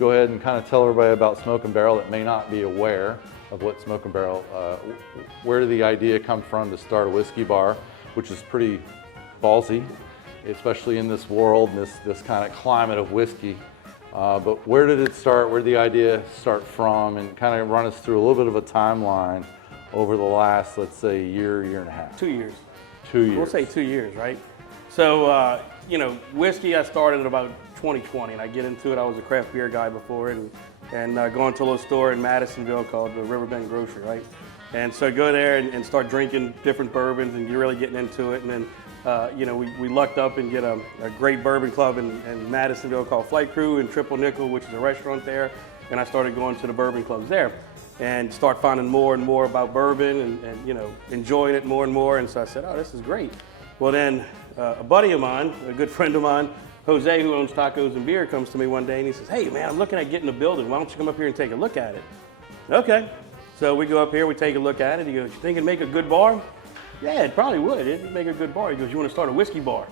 go ahead and kind of tell everybody about Smoke and Barrel that may not be aware of what Smoke and Barrel, where did the idea come from to start a whiskey bar, which is pretty ballsy, especially in this world, and this kind of climate of whiskey. But where did it start? Where did the idea start from? And kind of run us through a little bit of a timeline over the last, let's say, year and a half. 2 years. 2 years. We'll say 2 years, right? So, you know, whiskey I started about 2020, and I get into it. I was a craft beer guy before, and going to a little store in Madisonville called the Riverbend Grocery, right? And so go there and start drinking different bourbons, and you're really getting into it. And then, you know, we lucked up and get a great bourbon club in Madisonville called Flight Krewe and Triple Nickel, which is a restaurant there. And I started going to the bourbon clubs there and start finding more and more about bourbon and you know, enjoying it more and more. And so I said, oh, this is great. Well, then a buddy of mine, a good friend of mine, Jose, who owns Tacos and Beer, comes to me one day and he says, hey man, I'm looking at getting a building. Why don't you come up here and take a look at it? Okay. So we go up here, we take a look at it. He goes, you think it'd make a good bar? Yeah, it probably would. It'd make a good bar. He goes, you want to start a whiskey bar?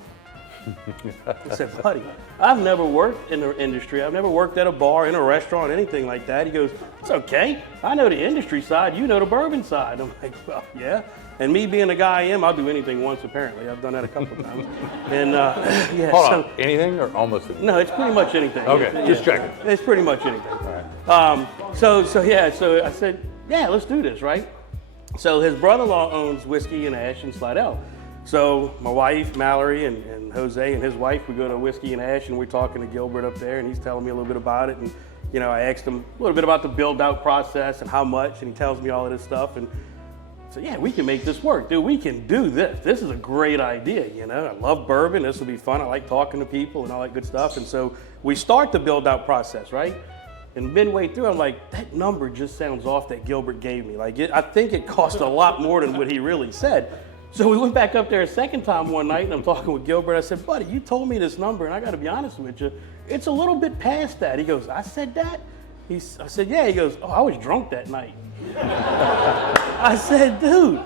I said, buddy, I've never worked in the industry. I've never worked at a bar, in a restaurant, anything like that. He goes, it's okay. I know the industry side. You know the bourbon side. I'm like, well, yeah. And me being the guy I am, I'll do anything once, apparently. I've done that a couple of times. And yeah. Hold on, anything or almost anything? No, it's pretty much anything. Okay, just checking. It's pretty much anything. All right. So I said, yeah, let's do this, right? So his brother-in-law owns Whiskey and Ash in Slidell. So my wife, Mallory, and Jose and his wife, we go to Whiskey and Ash, and we're talking to Gilbert up there, and he's telling me a little bit about it. And, you know, I asked him a little bit about the build-out process and how much, and he tells me all of this stuff. And so, yeah, we can make this work, dude. We can do this. This is a great idea, you know. I love bourbon. This will be fun. I like talking to people and all that good stuff. And so we start the build-out process, right? And midway through, I'm like, that number just sounds off that Gilbert gave me. Like, I think it cost a lot more than what he really said. So we went back up there a second time one night, and I'm talking with Gilbert. I said, buddy, you told me this number, and I got to be honest with you, it's a little bit past that. He goes, I said that? I said, yeah. He goes, oh, I was drunk that night. I said, dude,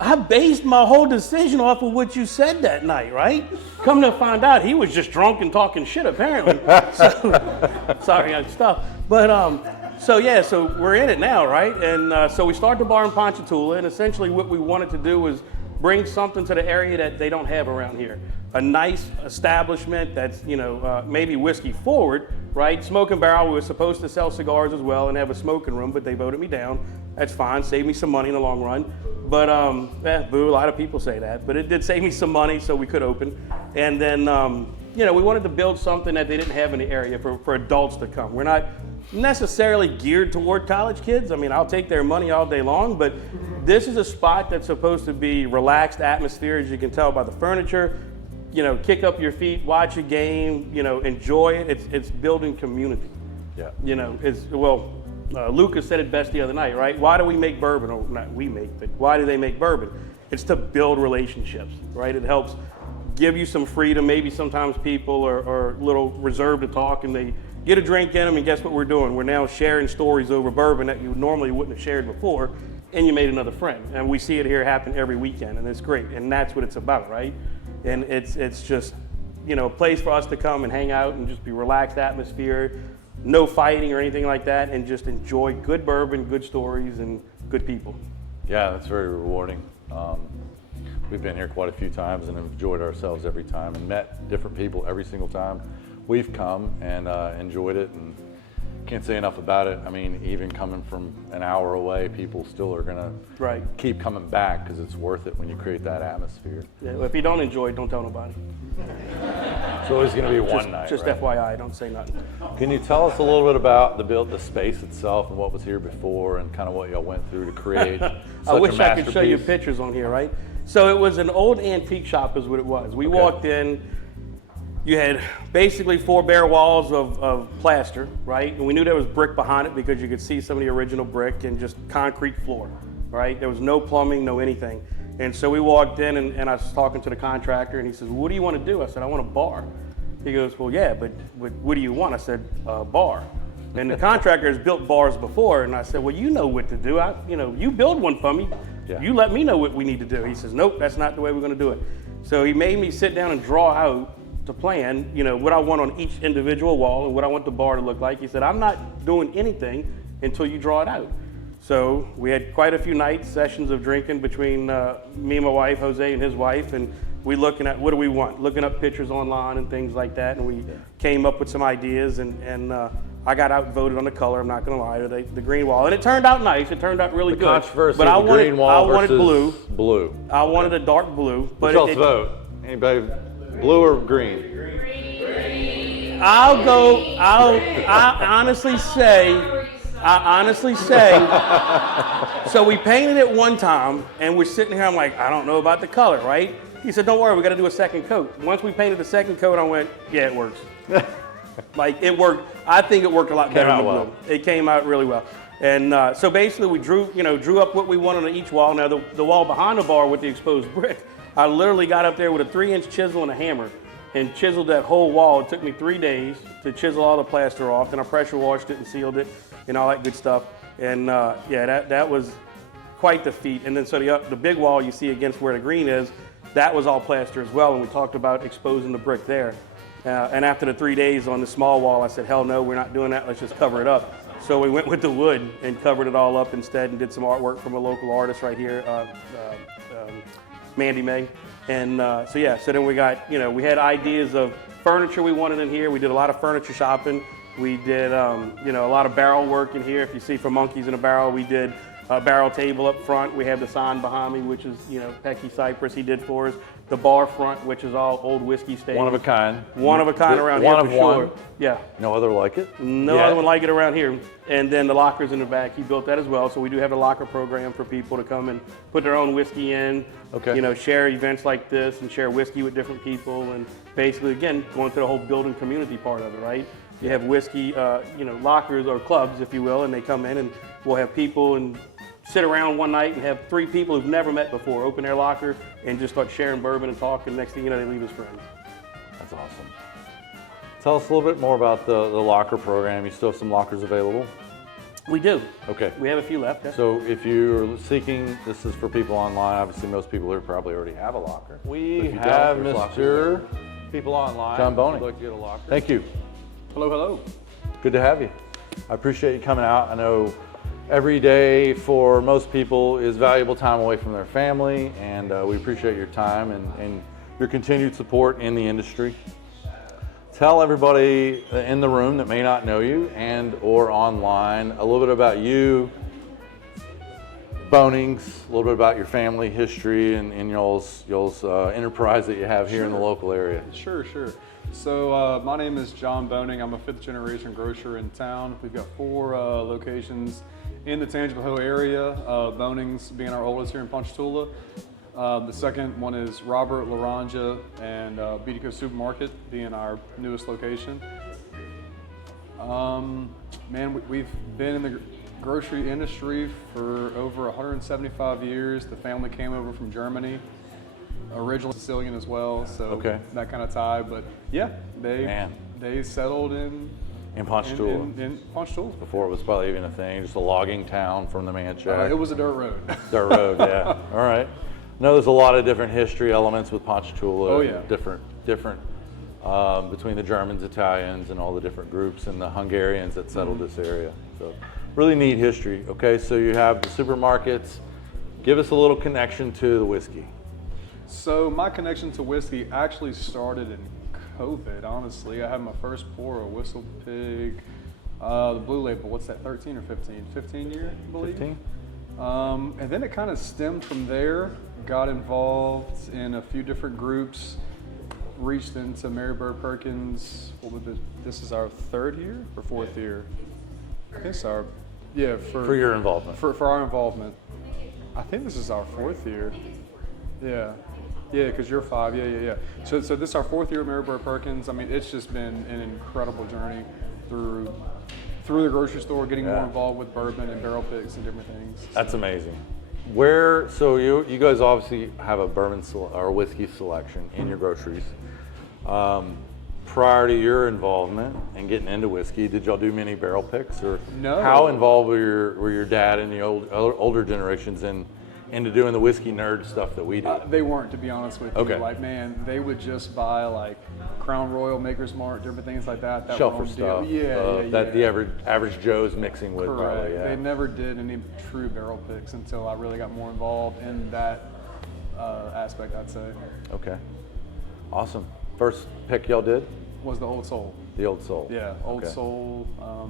I based my whole decision off of what you said that night, right? Come to find out, he was just drunk and talking shit, apparently. So, sorry, I stuff. But, so yeah, so we're in it now, right? And so we start the bar in Ponchatoula, and essentially what we wanted to do was bring something to the area that they don't have around here. A nice establishment that's, you know, maybe whiskey forward, right? Smoke and Barrel, we were supposed to sell cigars as well and have a smoking room, but they voted me down. That's fine, saved me some money in the long run. But, boo, a lot of people say that, but it did save me some money, so we could open. And then, you know, we wanted to build something that they didn't have in the area for adults to come. We're not necessarily geared toward college kids. I mean, I'll take their money all day long, but this is a spot that's supposed to be relaxed atmosphere, as you can tell by the furniture. You know, kick up your feet, watch a game, you know, enjoy it. It's building community. Yeah. You know, Lucas said it best the other night, right? Why do we make bourbon? Or not we make, but why do they make bourbon? It's to build relationships, right? It helps give you some freedom. Maybe sometimes people are a little reserved to talk, and they get a drink in them, and guess what we're doing? We're now sharing stories over bourbon that you normally wouldn't have shared before, and you made another friend. And we see it here happen every weekend, and it's great. And that's what it's about, right? And it's just, you know, a place for us to come and hang out and just be relaxed atmosphere, no fighting or anything like that, and just enjoy good bourbon, good stories, and good people. Yeah, that's very rewarding. We've been here quite a few times and enjoyed ourselves every time and met different people every single time we've come and enjoyed it, and can't say enough about it. I mean, even coming from an hour away, people still are gonna keep coming back because it's worth it when you create that atmosphere. Yeah, well, if you don't enjoy it, don't tell nobody. It's always gonna be one night. Just right? FYI, don't say nothing. Can you tell us a little bit about the space itself and what was here before and kind of what y'all went through to create such I wish a I could show you masterpiece? pictures on here, right? So it was an old antique shop is what it was. We walked in, you had basically 4 bare walls of plaster, right? And we knew there was brick behind it because you could see some of the original brick and just concrete floor, right? There was no plumbing, no anything. And so we walked in and I was talking to the contractor and he says, what do you want to do? I said, I want a bar. He goes, well, yeah, but what do you want? I said, a bar. And the contractor has built bars before, and I said, well, you know what to do. You build one for me. Yeah. You let me know what we need to do. He says, nope, that's not the way we're going to do it. So he made me sit down and draw out to plan, you know, what I want on each individual wall and what I want the bar to look like. He said, I'm not doing anything until you draw it out. So we had quite a few nights, sessions of drinking between me and my wife, Jose, and his wife, and we looking at what do we want, looking up pictures online and things like that, and we came up with some ideas, and I got outvoted on the color, I'm not gonna lie, the green wall, and it turned out nice, it turned out really good. Controversy But I of the wanted, green wall I wanted versus blue. I wanted a dark blue. But Which else vote? Anybody, blue or green? I honestly say, so we painted it one time, and we're sitting here, I'm like, I don't know about the color, right? He said, don't worry, we got to do a second coat. Once we painted the second coat, I went, yeah, it works. Like, it worked. I think it worked a lot better than blue. It came out really well. And so basically, we drew up what we wanted on each wall. Now, the wall behind the bar with the exposed brick, I literally got up there with a 3-inch chisel and a hammer and chiseled that whole wall. It took me 3 days to chisel all the plaster off. Then I pressure washed it and sealed it and all that good stuff. And yeah, that was quite the feat. And then so the big wall you see against where the green is, that was all plaster as well. And we talked about exposing the brick there. And after the 3 days on the small wall, I said, hell no, we're not doing that. Let's just cover it up. So we went with the wood and covered it all up instead and did some artwork from a local artist right here, Mandy May. And so yeah, so then we got, we had ideas of furniture we wanted in here. We did a lot of furniture shopping. We did, a lot of barrel work in here. If you see for Monkeys in a Barrel, we did a barrel table up front. We have the sign behind me, which is, Pecky Cypress he did for us. The bar front, which is all old whiskey stains. One of a kind. One of a kind around here for sure. Yeah. No other like it? No other one like it around here. And then the lockers in the back, he built that as well. So we do have a locker program for people to come and put their own whiskey in. Okay. Share events like this and share whiskey with different people. And basically, again, going through the whole building community part of it, right? You have whiskey, lockers or clubs, if you will, and they come in and we'll have people and sit around one night and have 3 people who've never met before open their locker and just start sharing bourbon and talk, and next thing you know, they leave as friends. That's awesome. Tell us a little bit more about the locker program. You still have some lockers available? We do. Okay. We have a few left. Yeah. So if you're seeking, this is for people online, obviously most people here probably already have a locker. We have Mr. People online. John Bohning. Like to get a locker. Thank you. Hello, hello. Good to have you. I appreciate you coming out. I know every day for most people is valuable time away from their family, and we appreciate your time and your continued support in the industry. Tell everybody in the room that may not know you and or online a little bit about you, Bohning's, a little bit about your family history and y'all's enterprise that you have here in the local area. Sure. So my name is John Bohning. I'm a 5th generation grocer in town. We've got 4 locations in the Tangible Hoe area, Bohning's being our oldest here in Ponchatoula. The second one is Robert Laranja and Beatico Supermarket being our newest location. Man, we've been in the grocery industry for over 175 years. The family came over from Germany, originally Sicilian as well, so that kind of tie. But yeah, they settled in Ponchatoula. In Ponchatoula. Before it was probably even a thing, just a logging town from the man shack. It was a dirt road. Dirt road, yeah. All right. No, there's a lot of different history elements with Ponchatoula. Oh yeah. Different between the Germans, Italians, and all the different groups, and the Hungarians that settled this area. So really neat history. Okay, so you have the supermarkets. Give us a little connection to the whiskey. So my connection to whiskey actually started in COVID, honestly. I had my first pour of Whistle Pig, the Blue Label, what's that, 13 or 15? 15 year, I believe? 15. And then it kind of stemmed from there, got involved in a few different groups, reached into Raybuck, Perkins. This is our 3rd year or 4th year? I think it's our, yeah. For your involvement. For our involvement. I think this is our 4th year. Yeah. Yeah, because you're 5. Yeah. So this is our 4th year at Raybuck Perkins. I mean, it's just been an incredible journey through the grocery store, getting more involved with bourbon and barrel picks and different things. That's amazing. So you guys obviously have a bourbon or whiskey selection in your groceries. Prior to your involvement and getting into whiskey, did y'all do many barrel picks, or no? How involved were your dad and the older generations into doing the whiskey nerd stuff that we do? They weren't, to be honest with you. Like, man, they would just buy like Crown Royal, Maker's Mark, different things like that. That Shelfer were on stuff. deal. That the average Joe's mixing with. Correct. Probably, yeah. They never did any true barrel picks until I really got more involved in that aspect, I'd say. Okay. Awesome. First pick y'all did? Was the Old Soul. The Old Soul. Yeah, Old Okay. Soul. Oh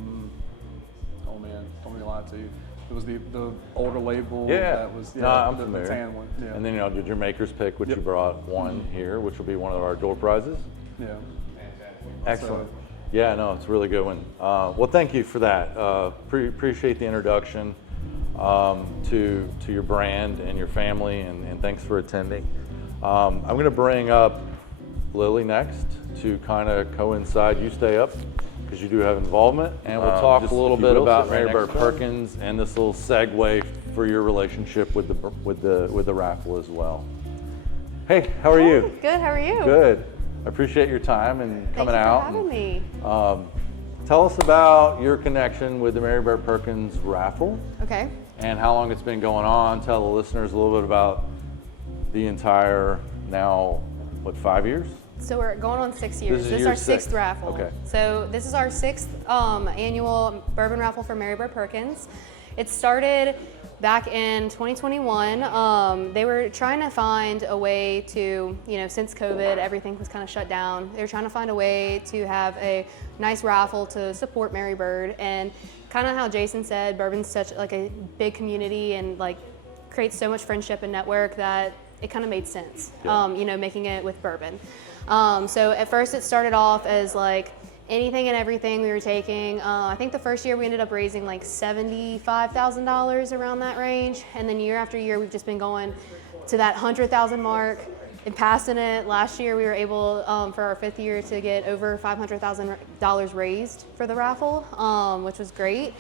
man, don't mean to lie to you. It was the older label. Yeah. That was, No, I'm the familiar. tan one. Yeah. And then you did your Maker's Pick, which Yep. you brought one here, which will be one of our door prizes. Yeah. Excellent. Yeah, no, it's a really good one. Well, thank you for that. Appreciate the introduction to your brand and your family, and thanks for attending. I'm going to bring up Lily next to kind of coincide. You stay up because you do have involvement, and we'll talk a little bit about Raybuck Perkins and this little segue for your relationship with the raffle as well. Hey, how are you? Good, how are you? Good. I appreciate your time and coming out. Thank you for having me. Tell us about your connection with the Raybuck Perkins raffle Okay. and how long it's been going on. Tell the listeners a little bit about the entire now, 5 years? So we're going on 6 years. This is This is year our sixth six. raffle. Okay. So this is our sixth annual bourbon raffle for Raybuck Perkins. It started back in 2021. They were trying to find a way to, since COVID, everything was kind of shut down. They were trying to find a way to have a nice raffle to support Mary Bird, and kind of how Jayson said, bourbon's such like a big community and like creates so much friendship and network that it kind of made sense, making it with bourbon. So at first it started off as like anything and everything we were taking. I think the first year we ended up raising like $75,000 around that range. And then year after year, we've just been going to that 100,000 mark and passing it. Last year we were able, for our fifth year, to get over $500,000 raised for the raffle, which was great.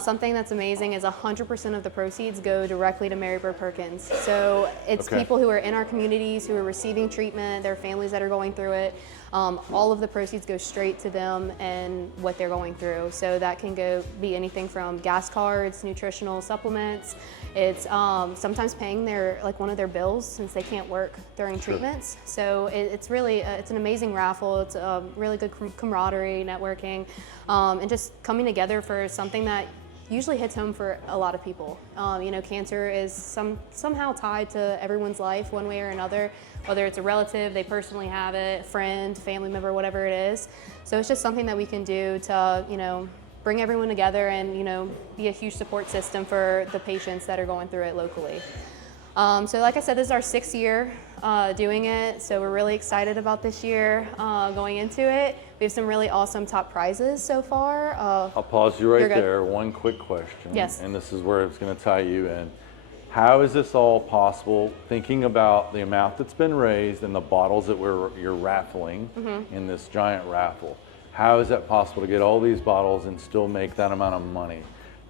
Something that's amazing is 100% of the proceeds go directly to Mary Bird Perkins. So it's people who are in our communities who are receiving treatment, their families that are going through it. All of the proceeds go straight to them and what they're going through. So that can be anything from gas cards, nutritional supplements. It's sometimes paying one of their bills since they can't work during treatments. So it's really it's an amazing raffle. It's a really good camaraderie, networking, and just coming together for something that usually hits home for a lot of people. Cancer is somehow tied to everyone's life one way or another, whether it's a relative, they personally have it, friend, family member, whatever it is. So it's just something that we can do to, bring everyone together and, be a huge support system for the patients that are going through it locally. So like I said, this is our 6th year doing it, so we're really excited about this year going into it. We have some really awesome top prizes so far. I'll pause you right You're good. there. One quick question. Yes. And this is where it's going to tie you in. How is this all possible, thinking about the amount that's been raised and the bottles that you're raffling in this giant raffle? How is that possible to get all these bottles and still make that amount of money?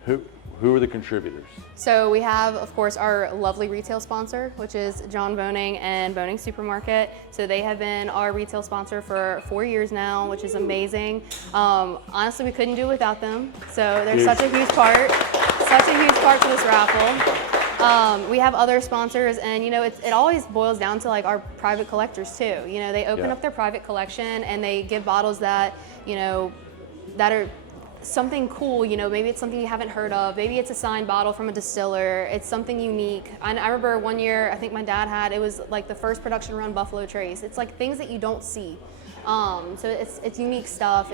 Who are the contributors? So we have, of course, our lovely retail sponsor, which is John Bohning and Bohning Supermarket. So they have been our retail sponsor for 4 years now, which is amazing. Honestly, we couldn't do it without them. So they're such a huge part to this raffle. We have other sponsors, and it always boils down to like our private collectors too. They open up their private collection and they give bottles that that are something cool. Maybe it's something you haven't heard of. Maybe it's a signed bottle from a distiller. It's something unique. I remember one year, I think my dad had, it was like the first production run Buffalo Trace. It's like things that you don't see. So it's unique stuff.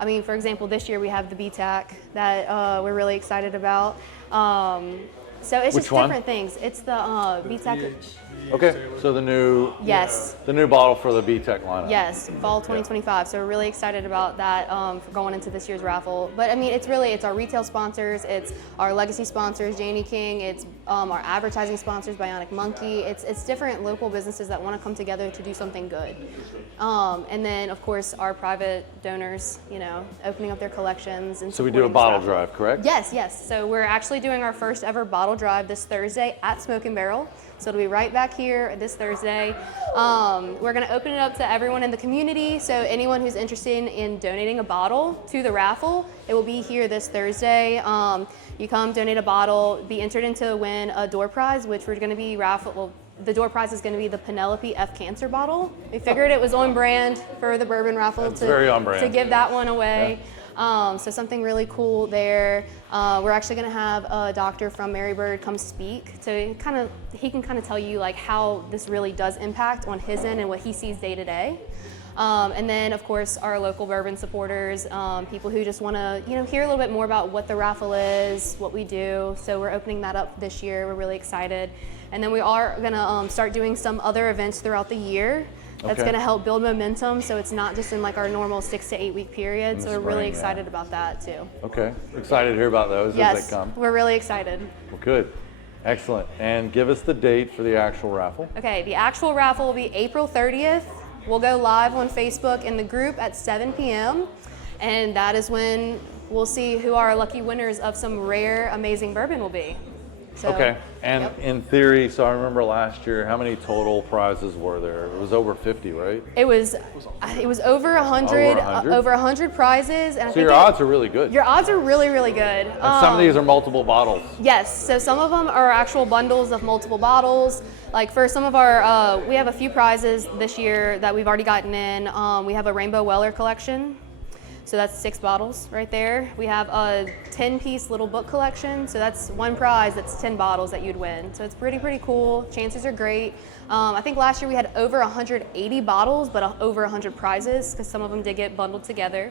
For example, this year we have the BTAC that we're really excited about. So it's Which just one? different things. It's the BTAC. Okay, so the new bottle for the BTEC lineup. Yes, fall 2025. So we're really excited about that for going into this year's raffle. But it's our retail sponsors, it's our legacy sponsors, Janie King, it's our advertising sponsors, Bionic Monkey. It's different local businesses that want to come together to do something good. And then of course our private donors, opening up their collections and. So we do a bottle drive, correct? Yes. So we're actually doing our first ever bottle drive this Thursday at Smoke and Barrel. So it'll be right back here this Thursday. We're going to open it up to everyone in the community. So anyone who's interested in donating a bottle to the raffle, it will be here this Thursday. You come, donate a bottle, be entered into win a door prize, which we're going to be the door prize is going to be the Penelope F Cancer bottle. We figured it was on brand for the bourbon raffle very on brand. to give that one away. So something really cool there. We're actually going to have a doctor from Marybird come speak to he can kind of tell you like how this really does impact on his end and what he sees day to day. And then, of course, our local bourbon supporters, people who just want to, hear a little bit more about what the raffle is, what we do. So we're opening that up this year. We're really excited. And then we are going to start doing some other events throughout the year. That's going to help build momentum, so it's not just in like our normal 6 to 8 week period. So we're really excited about that too. Okay, excited to hear about those as they come. We're really excited. Well, good, excellent. And give us the date for the actual raffle. Okay, the actual raffle will be April 30th. We'll go live on Facebook in the group at 7 p.m. And that is when we'll see who our lucky winners of some rare, amazing bourbon will be. So, okay, and in theory, so I remember last year, how many total prizes were there? It was over 50, right? It was over 100, over 100 prizes. And so your odds are really good. Your odds are really, really good. And some of these are multiple bottles. Yes, so some of them are actual bundles of multiple bottles. Like for some of our, we have a few prizes this year that we've already gotten in. We have a Rainbow Weller collection. So that's 6 bottles right there. We have a 10-piece little book collection. So that's one prize, that's 10 bottles that you'd win. So it's pretty cool. Chances are great. I think last year we had over 180 bottles, but over 100 prizes because some of them did get bundled together.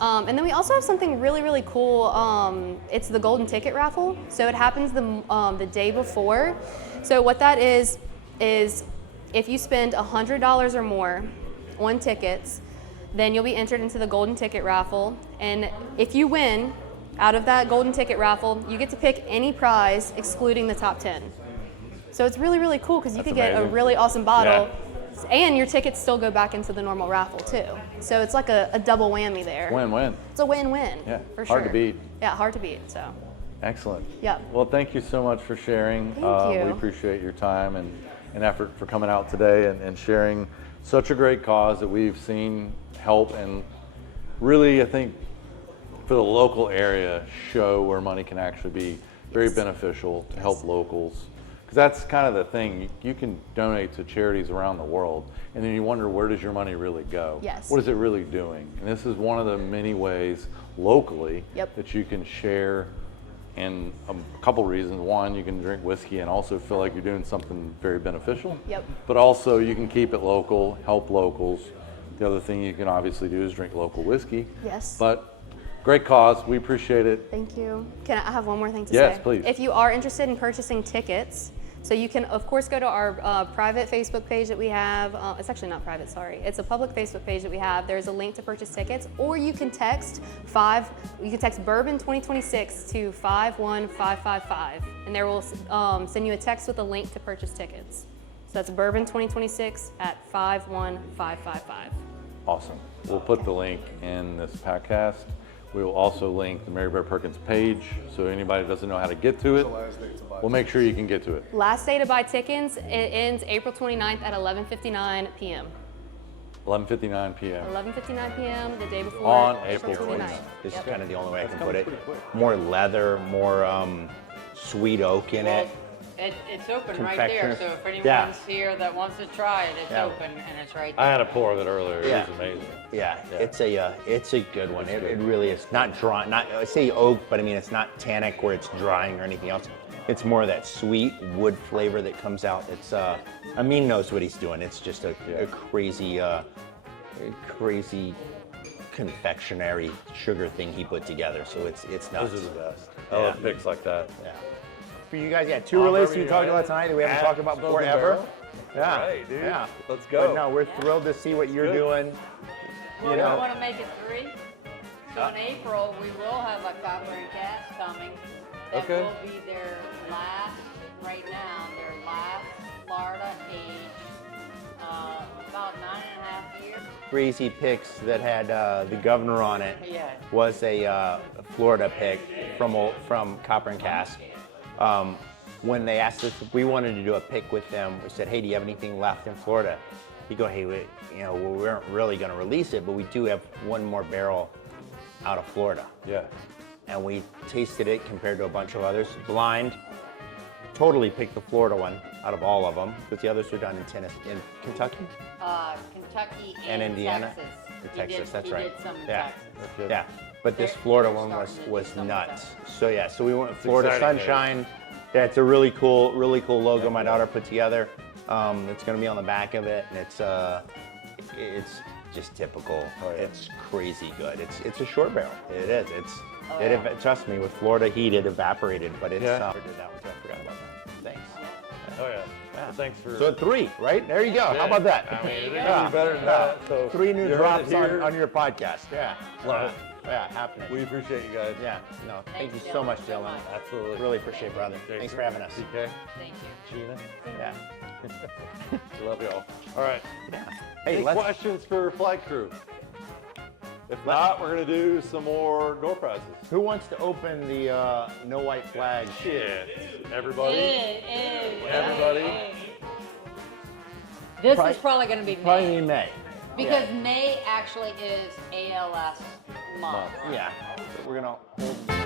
And then we also have something really, really cool. It's the golden ticket raffle. So it happens the day before. So what that is if you spend $100 or more on tickets, then you'll be entered into the golden ticket raffle. And if you win out of that golden ticket raffle, you get to pick any prize excluding the top 10. So it's really, really cool because you could get a really awesome bottle and your tickets still go back into the normal raffle too. So it's like a double whammy there. Win-win. It's a win-win, for sure. Hard to beat. Yeah, hard to beat, so. Excellent. Yeah. Well, thank you so much for sharing. Thank you. We appreciate your time and effort for coming out today and sharing such a great cause that we've seen help and really, I think, for the local area, show where money can actually be very beneficial to help locals. Because that's kind of the thing. You can donate to charities around the world, and then you wonder, where does your money really go? Yes. What is it really doing? And this is one of the many ways locally that you can share. And a couple reasons. One, you can drink whiskey and also feel like you're doing something very beneficial. But also you can keep it local, help locals. The other thing you can obviously do is drink local whiskey. Yes. But great cause. We appreciate it. Thank you. Can I have one more thing to say? Yes, please. If you are interested in purchasing tickets, so you can, of course, go to our private Facebook page that we have. It's actually not private, sorry. It's a public Facebook page that we have. There's a link to purchase tickets, or you can text Bourbon 2026 to 51555, and there will send you a text with a link to purchase tickets. So that's Bourbon 2026 at 51555. Awesome. We'll put the link in this podcast. We will also link the Marybird Perkins page, so anybody doesn't know how to get to it, we'll make sure you can get to it. Last day to buy tickets, it ends April 29th at 11:59 p.m. 11:59 p.m. 11:59 p.m. the day before. On April 29th. This is kind of the only way I can put it. More leather, more sweet oak in it. It's open right there, so if anyone's here that wants to try it, it's open and it's right there. I had a pour of it earlier. It was amazing. Yeah, it's a good one. It really is. Not dry, I say oak, but I mean it's not tannic where it's drying or anything else. It's more of that sweet wood flavor that comes out. It's Amin knows what he's doing. It's just a crazy confectionery sugar thing he put together. So it's nuts. Those are the best. I love picks like that. Yeah. For you guys, 2 releases we talked about tonight that we haven't talked about before ever. Yeah, right, dude. Yeah. Let's go. But no, we're thrilled to see what you're doing. Well, we want to make it 3. So in April, we will have a copper and cast coming. That will be their last, right now, their last Florida age, about 9.5 years. Crazy picks that had the governor on it was a Florida pick from Copper and Cask. When they asked us if we wanted to do a pick with them, we said, hey, do you have anything left in Florida? You go, hey, we weren't really going to release it, but we do have one more barrel out of Florida. Yeah. And we tasted it compared to a bunch of others. Blind, totally picked the Florida one. out of all of them, because the others were done in Kentucky Kentucky and Indiana. Texas. And He Texas, did- that's he right. did some in Yeah. Texas. Yeah, but this Florida one was nuts. So yeah, so we went Florida exciting, Sunshine. Yeah, it's a really cool logo my daughter put together. It's gonna be on the back of it, and it's just typical. It's crazy good. It's a short barrel. It is. Trust me, with Florida heat, it evaporated, but it's. Yeah. Did that one too. I forgot about that. Thanks. Oh yeah. Well, thanks for. So at 3, right? There you go. How about that? I mean, it Yeah. could be better than that. So 3 new you heard drops it here. on your podcast. Yeah. Love it. Yeah, happening. We appreciate you guys. Yeah. No. Thank Thanks, you so Dylan, much, so Dylan. much. Absolutely. Really appreciate it, brother. Jayson, Thanks for having us. DK, Thank you. Gina, Yeah. we love y'all. All right. Yeah. Hey, Any let's. questions for Flight Krewe? If not, we're gonna do some more door prizes. Who wants to open the no white flag? Shit. Everybody. Ew. Everybody. This Probably- is probably going to be Probably May. in May. Because May actually is ALS month. Yeah. So we're gonna hold.